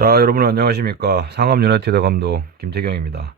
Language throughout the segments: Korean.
자, 여러분 안녕하십니까? 상암 유나이티드 감독 김태경입니다.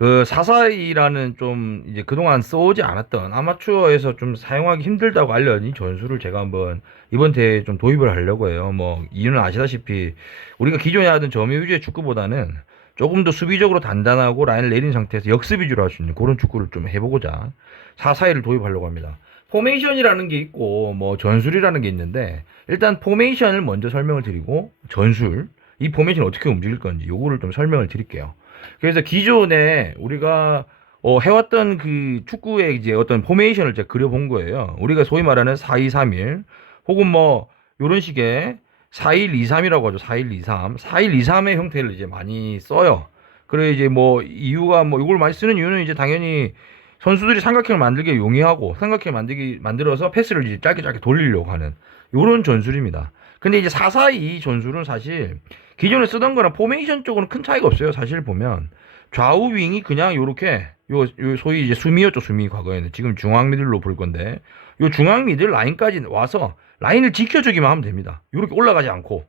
그 사사이라는 좀 이제 그동안 써오지 않았던 아마추어에서 좀 사용하기 힘들다고 알려진 전술을 제가 한번 이번 대회에 좀 도입을 하려고 해요. 뭐 이유는 아시다시피 우리가 기존에 하던 점유 위주의 축구보다는 조금 더 수비적으로 단단하고 라인을 내린 상태에서 역습 위주로 할 수 있는 그런 축구를 좀 해보고자 사사이를 도입하려고 합니다. 포메이션이라는 게 있고 뭐 전술이라는 게 있는데 일단 포메이션을 먼저 설명을 드리고 전술 이 포메이션이 어떻게 움직일 건지 요거를 좀 설명을 드릴게요. 그래서 기존에 우리가 해왔던 그 축구의 이제 어떤 포메이션을 제가 그려본 거예요. 우리가 소위 말하는 4-2-3-1 혹은 뭐 요런 식의 4-1-2-3이라고 하죠. 4-1-2-3. 4-1-2-3의 형태를 이제 많이 써요. 그래 이제 뭐 이유가 뭐 이걸 많이 쓰는 이유는 이제 당연히 선수들이 삼각형을 만들기 용이하고 삼각형 만들어서 패스를 이제 짧게 돌리려고 하는 요런 전술입니다. 근데 이제 4-4-2 전술은 사실 기존에 쓰던 거랑 포메이션 쪽으로는 큰 차이가 없어요. 사실 보면 좌우 윙이 그냥 요렇게 요 소위 이제 수미였죠. 수미 과거에는 지금 중앙 미들로 부를 건데 요 중앙 미들 라인까지 와서 라인을 지켜주기만 하면 됩니다. 요렇게 올라가지 않고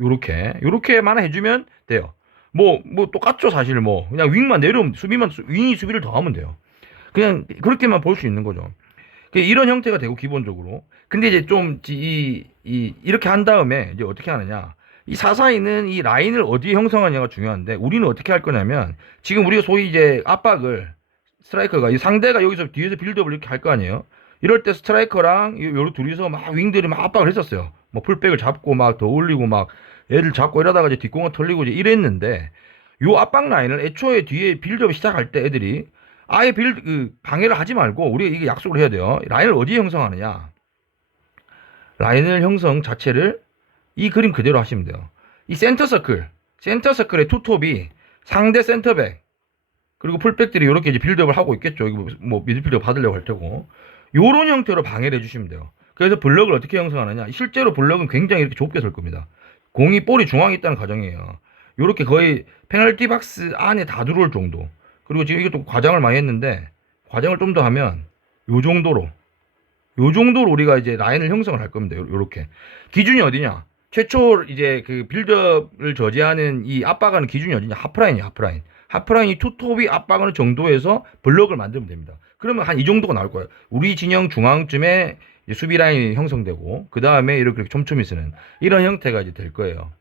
요렇게만 해주면 돼요. 뭐 똑같죠. 사실 뭐 그냥 윙만 내려오면 윙이 수비를 더 하면 돼요. 그냥 그렇게만 볼 수 있는 거죠. 이런 형태가 되고 기본적으로. 근데 이제 좀 이렇게 한 다음에 이제 어떻게 하느냐? 이 사사이는 이 라인을 어디에 형성하냐가 중요한데 우리는 어떻게 할 거냐면 지금 우리가 소위 이제 압박을 스트라이커가 이 상대가 여기서 뒤에서 빌드업을 이렇게 할 거 아니에요? 이럴 때 스트라이커랑 요 둘이서 막 윙들이 막 압박을 했었어요. 뭐 풀백을 잡고 막 더 올리고 막 애들 잡고 이러다가 이제 뒷공을 털리고 이제 이랬는데 요 압박 라인을 애초에 뒤에 빌드업 시작할 때 애들이 아예 방해를 하지 말고 우리가 이게 약속을 해야 돼요. 라인을 어디에 형성하느냐? 라인을 형성 자체를 이 그림 그대로 하시면 돼요. 이 센터 서클의 투톱이 상대 센터백 그리고 풀백들이 이렇게 이제 빌드업을 하고 있겠죠. 뭐 미드필더 받으려고 할 테고 요런 형태로 방해를 해주시면 돼요. 그래서 블럭을 어떻게 형성하느냐? 실제로 블럭은 굉장히 이렇게 좁게 설 겁니다. 볼이 중앙에 있다는 가정이에요. 요렇게 거의 페널티 박스 안에 다 들어올 정도. 그리고 지금 이것도 과장을 많이 했는데 과장을 좀 더 하면 요 정도로 우리가 이제 라인을 형성을 할 겁니다. 요렇게 기준이 어디냐? 최초 이제 그 빌드업을 저지하는 이 압박하는 기준이 어디냐? 하프라인이에요. 하프라인이 투톱이 압박하는 정도에서 블럭을 만들면 됩니다. 그러면 한 이 정도가 나올 거예요. 우리 진영 중앙쯤에 수비 라인이 형성되고 그 다음에 이렇게 촘촘히 쓰는 이런 형태가 이제 될 거예요.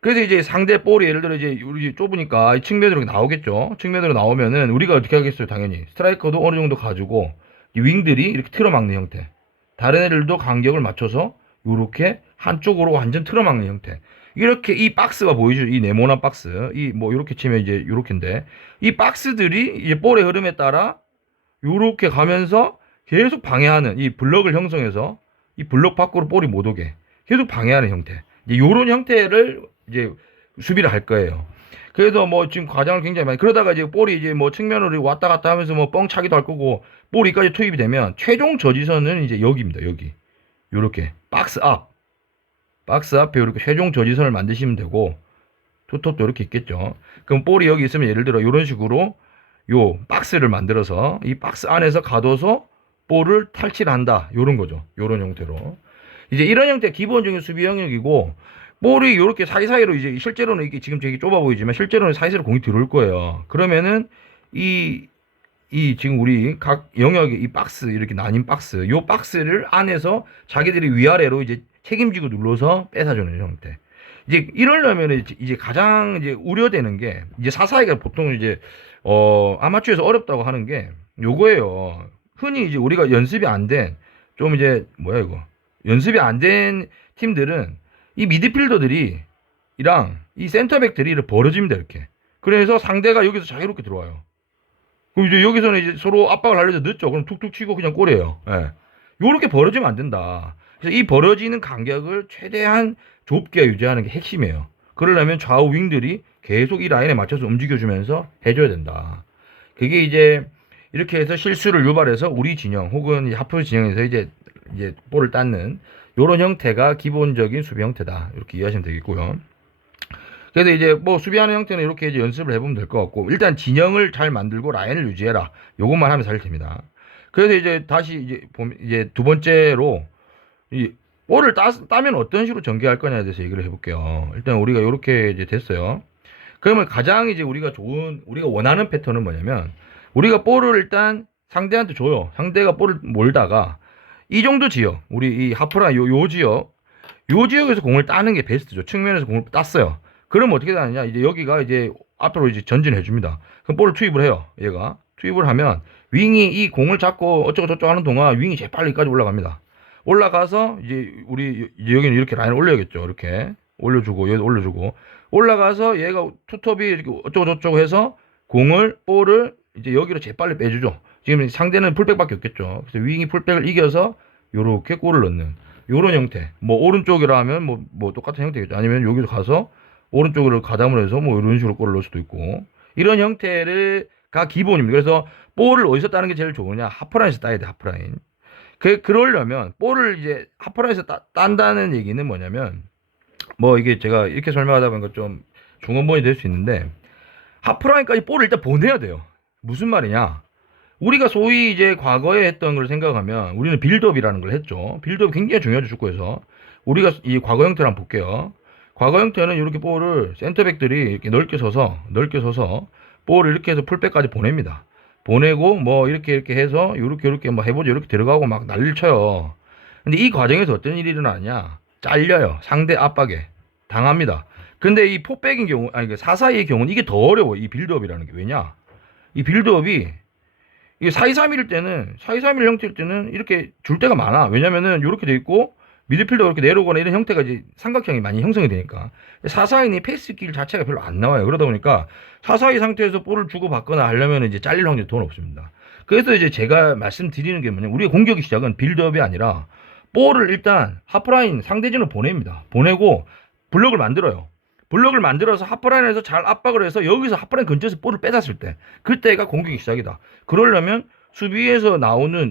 그래서 이제 상대 볼이 예를 들어 이제 우리 좁으니까 측면으로 나오겠죠. 측면으로 나오면은 우리가 어떻게 하겠어요? 당연히 스트라이커도 어느 정도 가지고 이 윙들이 이렇게 틀어막는 형태. 다른 애들도 간격을 맞춰서 이렇게 한쪽으로 완전 틀어막는 형태. 이렇게 이 박스가 보이죠? 이 네모난 박스. 이 뭐 이렇게 치면 이제 이렇게인데 이 박스들이 이제 볼의 흐름에 따라 이렇게 가면서 계속 방해하는 이 블럭을 형성해서 이 블럭 밖으로 볼이 못 오게 계속 방해하는 형태. 이제 이런 형태를 이제 수비를 할 거예요. 그래서 뭐 지금 과정을 굉장히 많이 그러다가 이제 볼이 이제 뭐 측면으로 왔다 갔다 하면서 뭐 뻥 차기도 할 거고 볼이까지 투입이 되면 최종 저지선은 이제 여기입니다. 여기 요렇게 박스 앞에 이렇게 최종 저지선을 만드시면 되고 투톱도 이렇게 있겠죠. 그럼 볼이 여기 있으면 예를 들어 이런 식으로 요 박스를 만들어서 이 박스 안에서 가둬서 볼을 탈취한다. 요런 거죠. 요런 형태로. 이제 이런 형태 기본적인 수비 영역이고 볼이 이렇게 사이사이로 이제 실제로는 이게 지금 되게 좁아 보이지만 실제로는 사이사이로 공이 들어올 거예요. 그러면은 이 지금 우리 각 영역의 이 박스 이렇게 나뉜 박스 요 박스를 안에서 자기들이 위아래로 이제 책임지고 눌러서 뺏어주는 형태. 이제 이러려면 이제 가장 이제 우려되는 게 이제 사사이가 보통 이제 아마추어에서 어렵다고 하는 게 요거예요. 흔히 이제 우리가 연습이 안 된 좀 이제 뭐야 이거 연습이 안 된 팀들은 이 미드필더들이 이랑 이 센터백들이 이렇게 벌어집니다 이렇게. 그래서 상대가 여기서 자유롭게 들어와요. 그럼 이제 여기서는 이제 서로 압박을 하려서 늦죠. 그럼 툭툭 치고 그냥 골이에요. 예. 요렇게 벌어지면 안 된다. 그래서 이 벌어지는 간격을 최대한 좁게 유지하는 게 핵심이에요. 그러려면 좌우 윙들이 계속 이 라인에 맞춰서 움직여주면서 해줘야 된다. 그게 이제 이렇게 해서 실수를 유발해서 우리 진영 혹은 하프 진영에서 이제 볼을 땄는 요런 형태가 기본적인 수비 형태다. 이렇게 이해하시면 되겠고요. 그래서 이제 뭐 수비하는 형태는 이렇게 이제 연습을 해보면 될 것 같고 일단 진영을 잘 만들고 라인을 유지해라. 요것만 하면 살 됩니다. 그래서 이제 다시 이제 두 번째로 이 볼을 따면 어떤 식으로 전개할 거냐에 대해서 얘기를 해볼게요. 일단 우리가 이렇게 이제 됐어요. 그러면 가장 이제 우리가 원하는 패턴은 뭐냐면, 우리가 볼을 일단 상대한테 줘요. 상대가 볼을 몰다가, 이 정도 지역, 우리 이 하프라인 요 지역에서 공을 따는 게 베스트죠. 측면에서 공을 땄어요. 그럼 어떻게 되느냐? 이제 여기가 이제 앞으로 이제 전진해 줍니다. 그럼 볼을 투입을 해요. 얘가. 투입을 하면, 윙이 이 공을 잡고 어쩌고저쩌고 하는 동안 윙이 재빨리까지 올라갑니다. 올라가서 이제 이제 여기는 이렇게 라인을 올려야겠죠. 이렇게 올려주고 여기 올려주고 올라가서 얘가 투톱이 이렇게 어쩌고저쩌고 해서 볼을 이제 여기로 재빨리 빼주죠. 지금 상대는 풀백밖에 없겠죠. 그래서 윙이 풀백을 이겨서 요렇게 골을 넣는 요런 형태. 뭐 오른쪽이라 하면 뭐 똑같은 형태겠죠. 아니면 여기로 가서 오른쪽으로 가담을 해서 뭐 이런 식으로 골을 넣을 수도 있고, 이런 형태가 기본입니다. 그래서 볼을 어디서 따는 게 제일 좋으냐? 하프라인에서 따야 돼. 하프라인. 그러려면 볼을 이제 하프라인에서 딴다는 얘기는 뭐냐면, 뭐 이게 제가 이렇게 설명하다 보니까 좀 중언본이 될 수 있는데, 하프라인까지 볼을 일단 보내야 돼요. 무슨 말이냐? 우리가 소위 이제 과거에 했던 걸 생각하면 우리는 빌드업이라는 걸 했죠. 빌드업이 굉장히 중요하죠, 축구에서. 우리가 이 과거 형태를 한번 볼게요. 과거 형태는 이렇게 볼을 센터백들이 이렇게 넓게 서서 볼을 이렇게 해서 풀백까지 보냅니다. 보내고 뭐 이렇게 해서 이렇게 뭐 해보죠. 이렇게 들어가고 막 난리를 쳐요. 근데 이 과정에서 어떤 일이 일어나냐? 잘려요. 상대 압박에 당합니다. 근데 이 포백인 경우, 아니 사사이의 경우는 이게 더 어려워. 이 빌드업이라는 게. 왜냐? 이 빌드업이 이게 4-2-3-1일 때는, 4-2-3-1 형태일 때는 이렇게 줄 때가 많아. 왜냐면은 이렇게 돼 있고 미드필더가 이렇게 내려오거나 이런 형태가 이제 삼각형이 많이 형성이 되니까. 4-4-2는 패스 길 자체가 별로 안 나와요. 그러다 보니까 4-4-2 상태에서 볼을 주고 받거나 하려면 이제 잘릴 확률이 돈 없습니다. 그래서 이제 제가 말씀드리는 게 뭐냐면, 우리의 공격의 시작은 빌드업이 아니라 볼을 일단 하프라인 상대진으로 보냅니다. 보내고 블럭을 만들어요. 블럭을 만들어서 하프라인에서 잘 압박을 해서 여기서 하프라인 근처에서 볼을 뺏었을 때, 그때가 공격의 시작이다. 그러려면 수비에서 나오는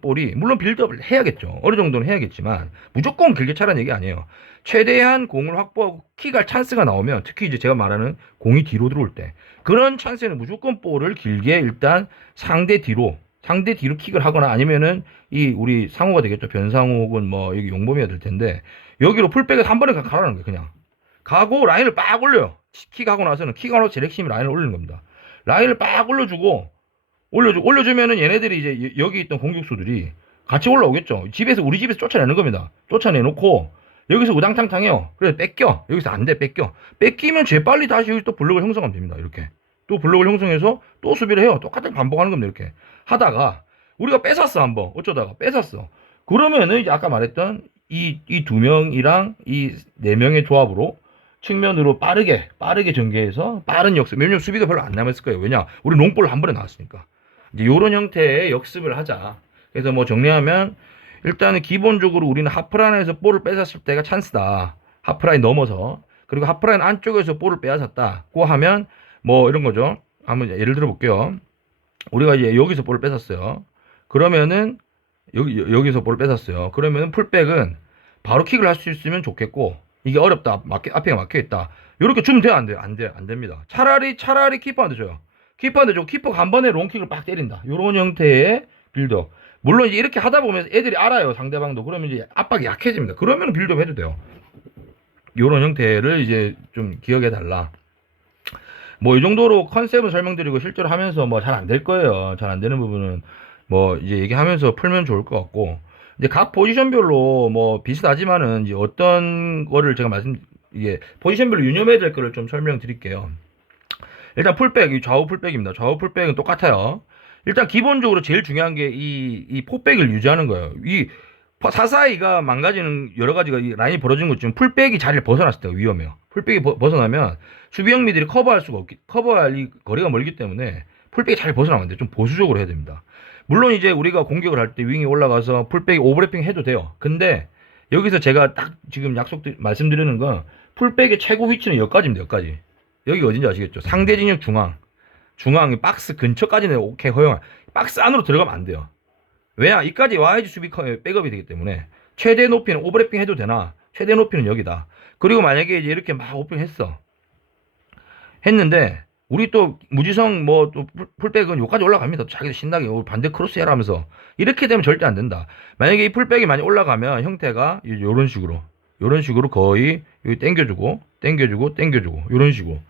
볼이 물론 빌드업을 해야겠죠. 어느 정도는 해야겠지만 무조건 길게 차라는 얘기 아니에요. 최대한 공을 확보하고 킥할 찬스가 나오면, 특히 이제 제가 말하는 공이 뒤로 들어올 때, 그런 찬스에는 무조건 볼을 길게 일단 상대 뒤로 킥을 하거나, 아니면은 우리 상호가 되겠죠. 변상호 혹은 뭐 여기 용범이가 될 텐데, 여기로 풀백에서 한 번에 가라는 거예요. 그냥 가고 라인을 빡 올려요. 킥하고 나서는, 킥하고 제일 핵심이 라인을 올리는 겁니다. 라인을 빡 올려주면은 얘네들이 이제 여기 있던 공격수들이 같이 올라오겠죠. 우리 집에서 쫓아내는 겁니다. 쫓아내놓고 여기서 우당탕탕해요. 그래서 뺏겨. 여기서 안 돼, 뺏겨. 뺏기면 재빨리 다시 여기 또 블록을 형성하면 됩니다. 이렇게 또 블록을 형성해서 또 수비를 해요. 똑같은 반복하는 겁니다. 이렇게 하다가 우리가 뺏었어. 한번 어쩌다가 뺏었어. 그러면은 이제 아까 말했던 이 두 명이랑 이 네 명의 조합으로 측면으로 빠르게 전개해서 빠른 역습. 왜냐면 수비가 별로 안 남았을 거예요. 왜냐? 우리 롱볼 한 번에 나왔으니까. 이제 요런 형태의 역습을 하자. 그래서 뭐 정리하면, 일단은 기본적으로 우리는 하프라인에서 볼을 뺏었을 때가 찬스다. 하프라인 넘어서. 그리고 하프라인 안쪽에서 볼을 빼앗았다고 하면 뭐 이런 거죠. 한번 예를 들어 볼게요. 우리가 이제 여기서 볼을 뺏었어요. 그러면은 여기서 볼을 뺏었어요. 그러면은 풀백은 바로 킥을 할 수 있으면 좋겠고, 이게 어렵다. 앞에가 막혀 있다. 이렇게 주면 돼요, 안 돼요? 안 돼요. 안 됩니다. 차라리 키퍼한테 줘요. 키퍼한테 주고 키퍼가 한 번에 롱킥을 빡 때린다. 이런 형태의 빌드업. 물론 이제 이렇게 하다 보면 애들이 알아요, 상대방도. 그러면 이제 압박이 약해집니다. 그러면 빌드업 해도 돼요. 이런 형태를 이제 좀 기억해 달라. 뭐 이 정도로 컨셉을 설명드리고, 실제로 하면서 뭐 잘 안 될 거예요. 잘 안 되는 부분은 뭐 이제 얘기하면서 풀면 좋을 것 같고, 이제 각 포지션별로 뭐 비슷하지만은 이제 어떤 거를 제가 이게 포지션별로 유념해야 될 거를 좀 설명드릴게요. 일단 풀백, 이 좌우 풀백입니다. 좌우 풀백은 똑같아요. 일단 기본적으로 제일 중요한 게 이 포백을 유지하는 거예요. 이 사사이가 망가지는 여러 가지가, 이 라인이 벌어진 것 중에 풀백이 자리를 벗어났을 때가 위험해요. 풀백이 벗어나면 수비형 미들이 커버할 이 거리가 멀기 때문에 풀백이 잘 벗어나면 안 돼요. 좀 보수적으로 해야 됩니다. 물론 이제 우리가 공격을 할 때 윙이 올라가서 풀백이 오버래핑 해도 돼요. 근데 여기서 제가 딱 지금 말씀드리는 건, 풀백의 최고 위치는 여기까지입니다. 여기까지. 여기 어딘지 아시겠죠? 상대 진영 중앙 박스 근처까지는 오케이 허용할. 박스 안으로 들어가면 안 돼요. 왜냐? 이까지 와야지 수비 백업이 되기 때문에. 최대 높이는 오버래핑 해도 되나? 최대 높이는 여기다. 그리고 만약에 이제 이렇게 막 오픈했어. 했는데 우리 또 무지성 뭐 또 풀백은 여기까지 올라갑니다. 자기도 신나게 반대 크로스 해라 하면서 이렇게 되면 절대 안 된다. 만약에 이 풀백이 많이 올라가면 형태가 요런 식으로 거의 여기 당겨주고 요런 식으로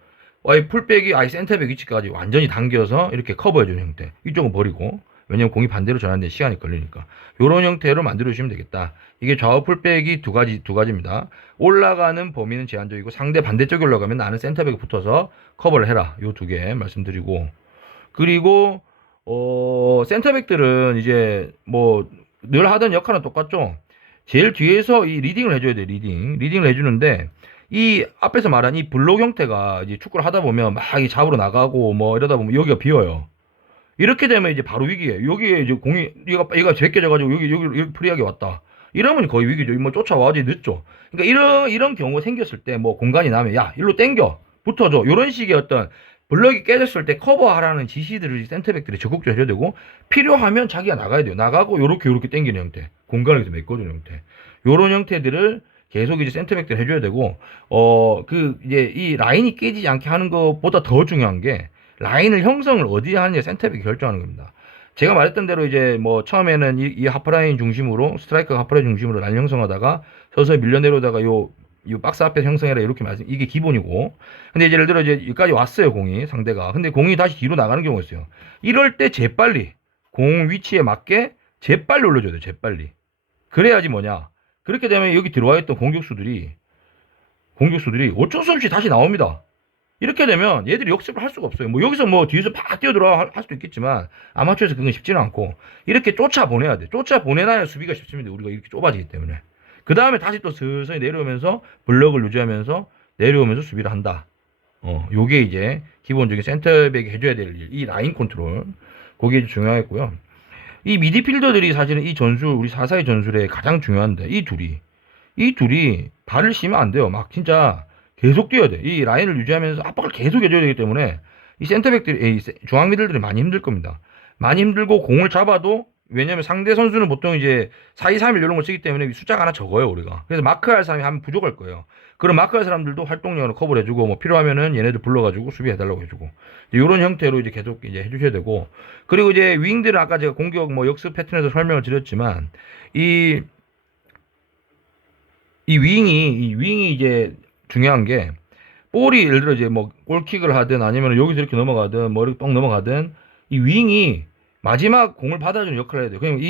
이 풀백이 아예 센터백 위치까지 완전히 당겨서 이렇게 커버해주는 형태. 이쪽은 버리고 왜냐면 공이 반대로 전환되는 시간이 걸리니까 요런 형태로 만들어 주시면 되겠다. 이게 좌우 풀백이 두 가지입니다. 올라가는 범위는 제한적이고 상대 반대쪽에 올라가면 나는 센터백에 붙어서 커버를 해라. 요 두 개 말씀드리고 그리고 센터백들은 이제 뭐 늘 하던 역할은 똑같죠. 제일 뒤에서 이 리딩을 해줘야 돼. 리딩을 해주는데 이 앞에서 말한 이 블록 형태가 이제 축구를 하다 보면 막 이 잡으러 나가고 뭐 이러다 보면 여기가 비어요. 이렇게 되면 이제 바로 위기예요. 여기에 이제 공이 얘가 제껴져가지고 여기 프리하게 왔다. 이러면 거의 위기죠. 뭐 쫓아와야지 늦죠. 그러니까 이런 경우가 생겼을 때 뭐 공간이 나면 야 일로 땡겨 붙어줘. 이런 식의 어떤 블럭이 깨졌을 때 커버하라는 지시들을 센터백들이 적극적으로 해줘야 되고 필요하면 자기가 나가야 돼요. 나가고 요렇게 땡기는 형태, 공간을 계속 메꿔주는 형태. 요런 형태들을 계속 이제 센터백들 해줘야 되고 이제 이 라인이 깨지지 않게 하는 것보다 더 중요한 게 라인을 형성을 어디에 하느냐 센터백이 결정하는 겁니다. 제가 말했던 대로 이제 뭐 처음에는 이 하프라인 중심으로 스트라이커 하프라인 중심으로 라인 형성하다가 서서히 밀려 내려오다가 요 박스 앞에 형성해라 이렇게 말씀 이게 기본이고 근데 이제 예를 들어 이제 여기까지 왔어요 공이 상대가 근데 공이 다시 뒤로 나가는 경우가 있어요. 이럴 때 재빨리 공 위치에 맞게 재빨리 올려줘야 돼요. 재빨리 그래야지 뭐냐 그렇게 되면 여기 들어와 있던 공격수들이 어쩔 수 없이 다시 나옵니다. 이렇게 되면 얘들이 역습을 할 수가 없어요. 뭐 여기서 뭐 뒤에서 팍 뛰어들어 할 수도 있겠지만 아마추어에서 그건 쉽지는 않고 이렇게 쫓아보내야 돼. 쫓아보내놔야 수비가 쉽습니다. 우리가 이렇게 좁아지기 때문에. 그 다음에 다시 또 슬슬 내려오면서 블럭을 유지하면서 내려오면서 수비를 한다. 요게 이제 기본적인 센터백이 해줘야 될 일. 이 라인 컨트롤. 그게 중요하겠고요. 이 미드필더들이 사실은 이 전술, 우리 4-4의 전술에 가장 중요한데 이 둘이 발을 쉬면 안 돼요. 막 진짜 계속 뛰어야 돼. 이 라인을 유지하면서 압박을 계속 해줘야 되기 때문에 이 센터백들이, 중앙 미들들이 많이 힘들 겁니다. 많이 힘들고 공을 잡아도 왜냐면 상대 선수는 보통 이제 4-2-3-1 이런 걸 쓰기 때문에 숫자가 하나 적어요, 우리가. 그래서 마크할 사람이 하면 부족할 거예요. 그런 마크할 사람들도 활동량으로 커버를 해주고, 뭐 필요하면은 얘네들 불러가지고 수비해달라고 해주고. 이런 형태로 이제 계속 이제 해주셔야 되고. 그리고 이제 윙들은 아까 제가 공격 뭐 역습 패턴에서 설명을 드렸지만, 이 윙이 이제 중요한 게, 볼이 예를 들어 이제 뭐 골킥을 하든 아니면 여기서 이렇게 넘어가든 뭐 이렇게 뻥 넘어가든, 이 윙이 마지막 공을 받아주는 역할을 해야 돼요. 그냥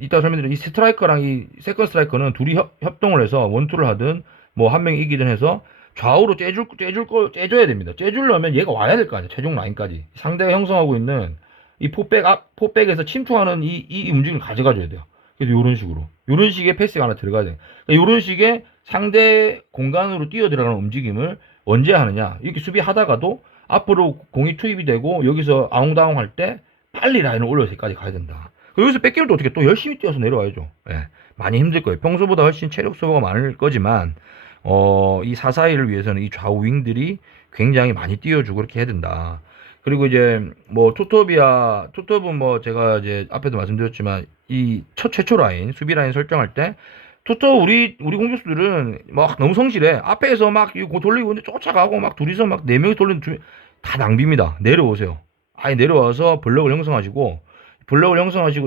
이따 설명드린 이 스트라이커랑 이 세컨 스트라이커는 둘이 협동을 해서 원투를 하든 뭐 한 명이 이기든 해서 좌우로 째줘야 됩니다. 째주려면 얘가 와야 될 거 아니에요. 최종 라인까지. 상대가 형성하고 있는 이 포백에서 침투하는 이 움직임을 가져가줘야 돼요. 그래서 요런 식의 패스가 하나 들어가야 돼요. 그러니까 요런 식의 상대 공간으로 뛰어 들어가는 움직임을 언제 하느냐. 이렇게 수비하다가도 앞으로 공이 투입이 되고 여기서 아웅다웅 할 때 빨리 라인을 올려서 여기까지 가야 된다. 여기서 뺏기면 또 어떻게 또 열심히 뛰어서 내려와야죠. 예, 많이 힘들 거예요. 평소보다 훨씬 체력 소모가 많을 거지만 이 4-4-2를 위해서는 이 좌우 윙들이 굉장히 많이 뛰어주고 그렇게 해야 된다. 그리고 이제 뭐 투톱은 뭐 제가 이제 앞에도 말씀드렸지만 이 최초 라인 수비 라인 설정할 때 투톱 우리 공격수들은 막 너무 성실해. 앞에서 막 이거 돌리고 근데 쫓아가고 막 둘이서 막 네 명이 돌리는 다 낭비입니다. 내려오세요. 아예 내려와서 블럭을 형성하시고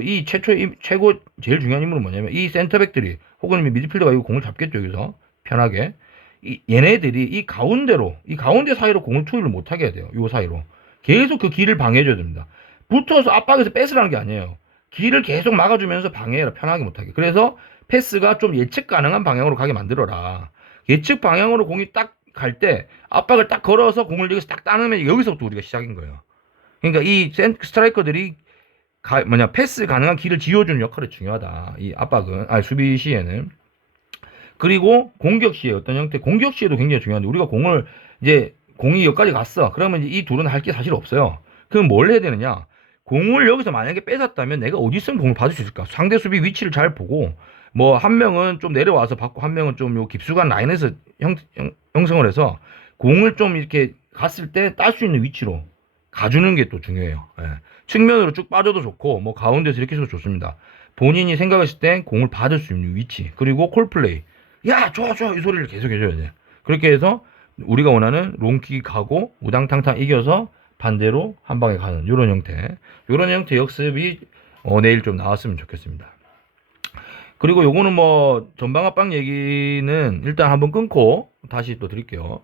이 최고 제일 중요한 인물은 뭐냐면 이 센터백들이 혹은 미드필더가 이 공을 잡겠죠. 여기서 편하게 얘네들이 이 가운데 사이로 공을 투입을 못하게 해야 돼요. 요 사이로 계속 그 길을 방해해줘야 됩니다. 붙어서 압박해서 뺏으라는 게 아니에요. 길을 계속 막아주면서 방해해라. 편하게 못하게. 그래서 패스가 좀 예측 가능한 방향으로 가게 만들어라. 예측 방향으로 공이 딱 갈 때 압박을 딱 걸어서 공을 여기서 딱 따내면 여기서부터 우리가 시작인 거예요. 그러니까 이 스트라이커들이 패스 가능한 길을 지어주는 역할이 중요하다. 이 압박은 수비 시에는. 그리고 공격 시에 어떤 형태 공격 시에도 굉장히 중요한데 우리가 공이 여기까지 갔어. 그러면 이 둘은 할 게 사실 없어요. 그럼 뭘 해야 되느냐? 공을 여기서 만약에 뺏었다면 내가 어디 있으면 공을 받을 수 있을까? 상대 수비 위치를 잘 보고 뭐 한 명은 좀 내려와서 받고 한 명은 좀 요 깊숙한 라인에서 형성을 해서 공을 좀 이렇게 갔을 때 딸 수 있는 위치로 가주는 게 또 중요해요. 예. 측면으로 쭉 빠져도 좋고 뭐 가운데서 이렇게 해도 좋습니다. 본인이 생각했을 때 공을 받을 수 있는 위치 그리고 콜플레이 야 좋아 이 소리를 계속 해줘야 돼. 그렇게 해서 우리가 원하는 롱킥 가고 우당탕탕 이겨서 반대로 한 방에 가는 이런 형태 역습이 내일 좀 나왔으면 좋겠습니다. 그리고 요거는 뭐 전방 압박 얘기는 일단 한번 끊고 다시 또 드릴게요.